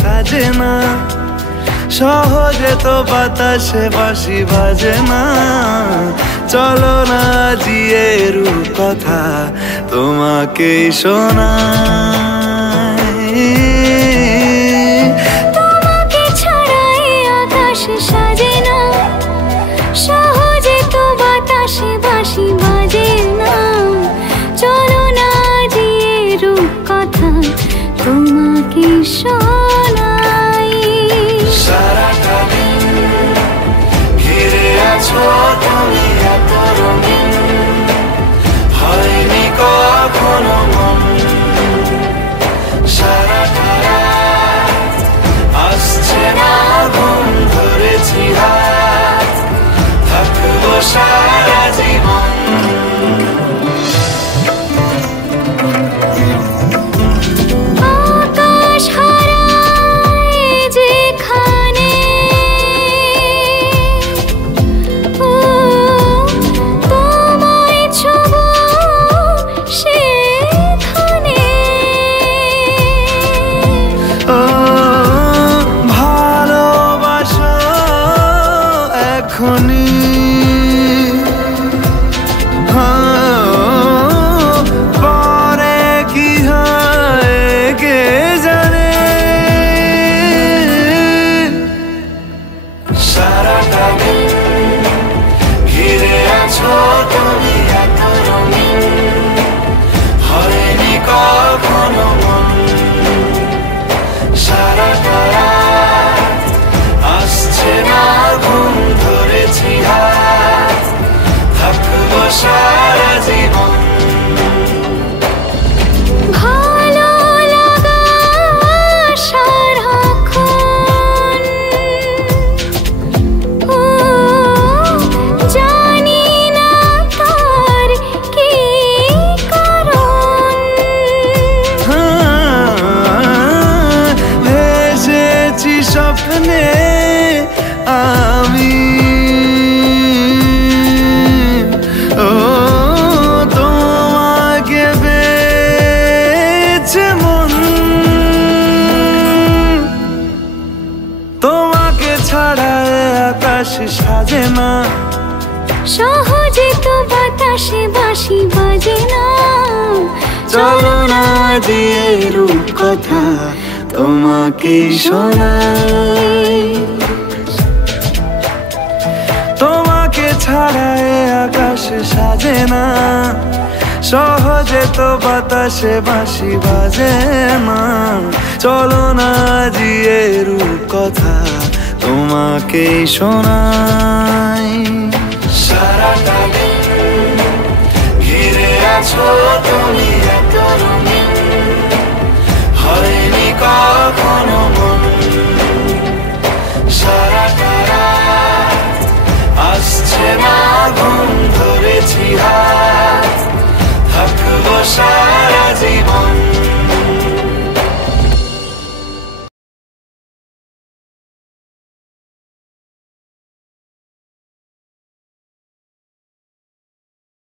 সাজে না, সহজে তো বাতাসে বাঁশি বাজে না। চলো না জিয়ে রূপ কথা তোমাকে শোনাই। তোমাকে ছাড়াই আকাশ সাজে না, সহজে তো বাতাসে বাঁশি বাজে না। চলো না জিয়ে রূপ কথা তোমাকে শোনাই। সারাটা দিন ঘিরে আছো তুমি এত রঙিন, হয়নি কখনো মন। সারাটা রাত আসছে না ঘুম, ধরেছি হাত, থাকবো সারা জীবন। আকাশ হারায় যেখানে, ও তোমায় ছোঁবো সেখানে। ও ভালোবাসো এখনই, পরে কি হয় কে জানে। সারাটা দিন ঘিরে আছো তুমি এত রঙিন, হয়নি কখনো মন। সারাটা রাত আসছে না ঘুম, ধরেছি হাত, থাকবো সারা জীবন। ভালো লাগা সারাক্ষণ, ও জানি না তার কি কারণ। ভেসেছি স্বপ্নে আমি, ও তোমাকে পেয়েছে মন। তোমাকে ছাড়া আকাশ সাজে না, সহজে তো বাতাসে বাঁশি বাজে না। চলো না দিয়ে রূপ কথা তোমাকে শোনাই। তোমাকে ছাড়া আকাশ সাজে না, সহজে তো বাতাসে বাঁশি বাজে না। চলো না দিয়ে রূপ কথা তোমাকে শোনাই।